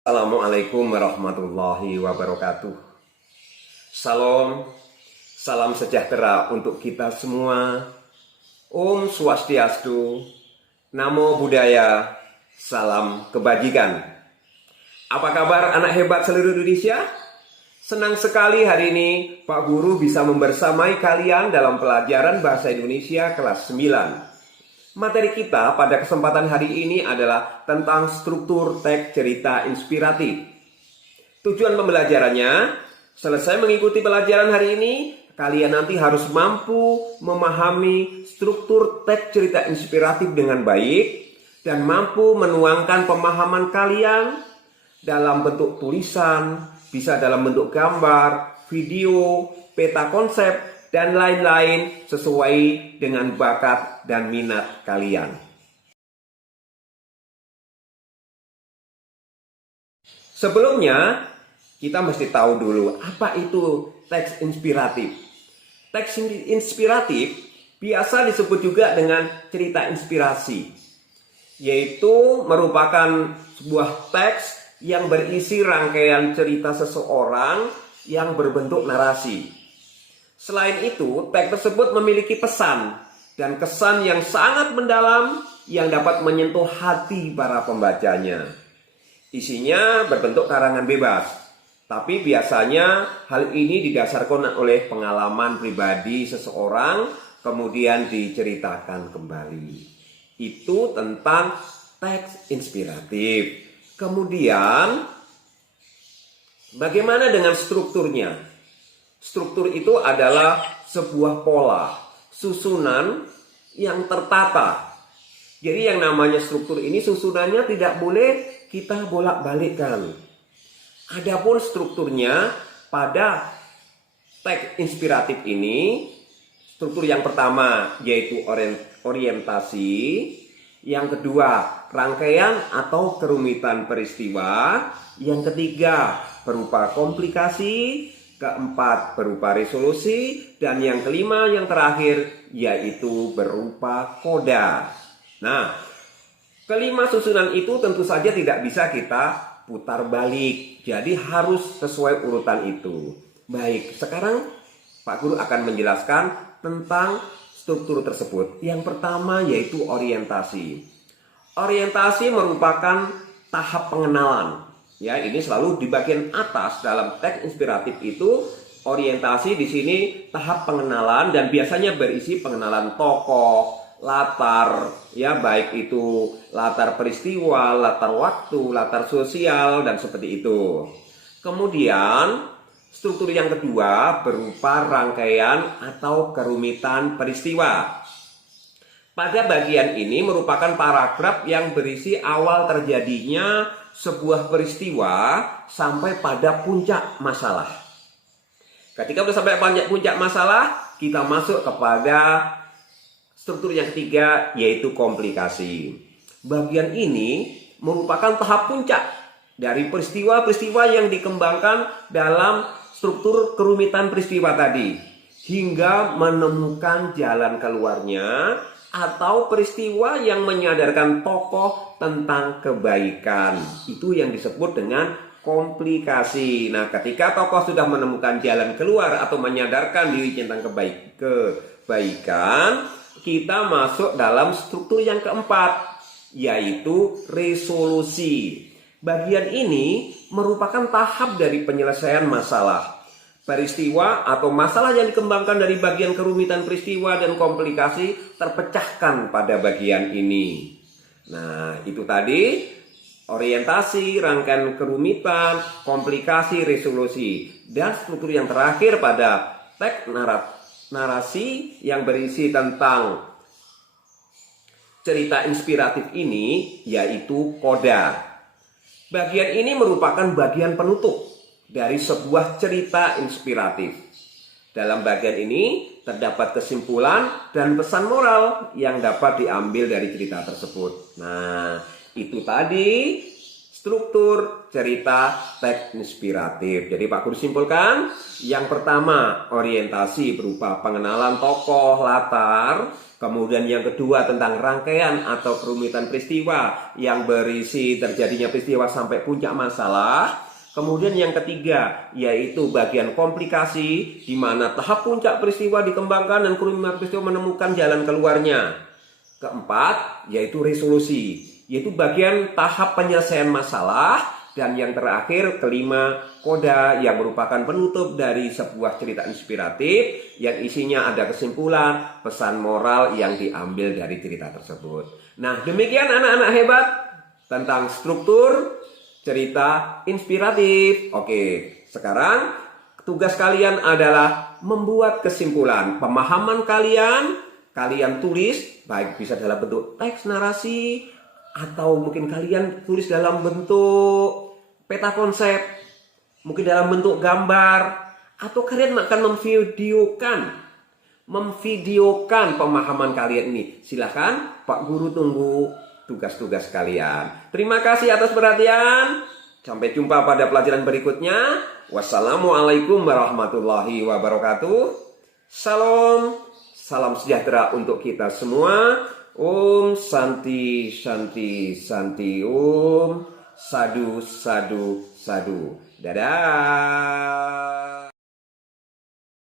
Assalamualaikum warahmatullahi wabarakatuh. Salam, salam sejahtera untuk kita semua. Om Swastiastu, Namo Buddhaya, salam kebajikan. Apa kabar anak hebat seluruh Indonesia? Senang sekali hari ini Pak Guru bisa membersamai kalian dalam pelajaran Bahasa Indonesia kelas 9. Materi kita pada kesempatan hari ini adalah tentang struktur teks cerita inspiratif. Tujuan pembelajarannya, selesai mengikuti pelajaran hari ini, kalian nanti harus mampu memahami struktur teks cerita inspiratif dengan baik dan mampu menuangkan pemahaman kalian dalam bentuk tulisan, bisa dalam bentuk gambar, video, peta konsep, dan lain-lain sesuai dengan bakat dan minat kalian. Sebelumnya, kita mesti tahu dulu apa itu teks inspiratif. Teks inspiratif biasa disebut juga dengan cerita inspirasi, yaitu merupakan sebuah teks yang berisi rangkaian cerita seseorang yang berbentuk narasi. Selain itu, teks tersebut memiliki pesan dan kesan yang sangat mendalam yang dapat menyentuh hati para pembacanya. Isinya berbentuk karangan bebas, tapi biasanya hal ini didasarkan oleh pengalaman pribadi seseorang, kemudian diceritakan kembali. Itu tentang teks inspiratif. Kemudian, bagaimana dengan strukturnya? Struktur itu adalah sebuah pola, susunan yang tertata. Jadi yang namanya struktur ini susunannya tidak boleh kita bolak-balikkan. Adapun strukturnya pada teks inspiratif ini, struktur yang pertama yaitu orientasi, yang kedua rangkaian atau kerumitan peristiwa, yang ketiga berupa komplikasi, keempat berupa resolusi, dan yang kelima yang terakhir yaitu berupa koda. Nah, kelima susunan itu tentu saja tidak bisa kita putar balik, jadi harus sesuai urutan itu. Baik, sekarang Pak Guru akan menjelaskan tentang struktur tersebut. Yang pertama yaitu orientasi. Orientasi merupakan tahap pengenalan. Ya, ini selalu di bagian atas dalam teks inspiratif itu. Orientasi di sini tahap pengenalan dan biasanya berisi pengenalan tokoh, latar, ya baik itu latar peristiwa, latar waktu, latar sosial dan seperti itu. Kemudian struktur yang kedua berupa rangkaian atau kerumitan peristiwa. Pada bagian ini merupakan paragraf yang berisi awal terjadinya sebuah peristiwa sampai pada puncak masalah. Ketika sudah sampai puncak masalah, kita masuk kepada struktur yang ketiga yaitu komplikasi. Bagian ini merupakan tahap puncak dari peristiwa-peristiwa yang dikembangkan dalam struktur kerumitan peristiwa tadi hingga menemukan jalan keluarnya atau peristiwa yang menyadarkan tokoh tentang kebaikan. Itu yang disebut dengan komplikasi. Nah, ketika tokoh sudah menemukan jalan keluar atau menyadarkan diri tentang kebaikan, kita masuk dalam struktur yang keempat, yaitu resolusi. Bagian ini merupakan tahap dari penyelesaian masalah. Peristiwa atau masalah yang dikembangkan dari bagian kerumitan peristiwa dan komplikasi terpecahkan pada bagian ini. Nah, itu tadi orientasi, rangkaian kerumitan, komplikasi, resolusi. Dan struktur yang terakhir pada teks narasi yang berisi tentang cerita inspiratif ini yaitu koda. Bagian ini merupakan bagian penutup dari sebuah cerita inspiratif. Dalam bagian ini terdapat kesimpulan dan pesan moral yang dapat diambil dari cerita tersebut. Nah, itu tadi struktur cerita teks inspiratif. Jadi Pak Guru simpulkan, yang pertama orientasi berupa pengenalan tokoh, latar. Kemudian yang kedua tentang rangkaian atau kerumitan peristiwa yang berisi terjadinya peristiwa sampai puncak masalah. Kemudian yang ketiga yaitu bagian komplikasi, di mana tahap puncak peristiwa dikembangkan dan kerumitan peristiwa menemukan jalan keluarnya. Keempat yaitu resolusi, yaitu bagian tahap penyelesaian masalah. Dan yang terakhir kelima, koda, yang merupakan penutup dari sebuah cerita inspiratif yang isinya ada kesimpulan, pesan moral yang diambil dari cerita tersebut. Nah, demikian anak-anak hebat tentang struktur cerita inspiratif. Oke, sekarang tugas kalian adalah membuat kesimpulan. Pemahaman kalian tulis, baik bisa dalam bentuk teks narasi, atau mungkin kalian tulis dalam bentuk peta konsep, mungkin dalam bentuk gambar, atau kalian akan memvideokan pemahaman kalian ini. Silahkan, Pak Guru tunggu tugas-tugas kalian. Terima kasih atas perhatian. Sampai jumpa pada pelajaran berikutnya. Wassalamualaikum warahmatullahi wabarakatuh. Salam sejahtera untuk kita semua. Om Santi Santi Santi Om. Sadu Sadu Sadu. Dadah.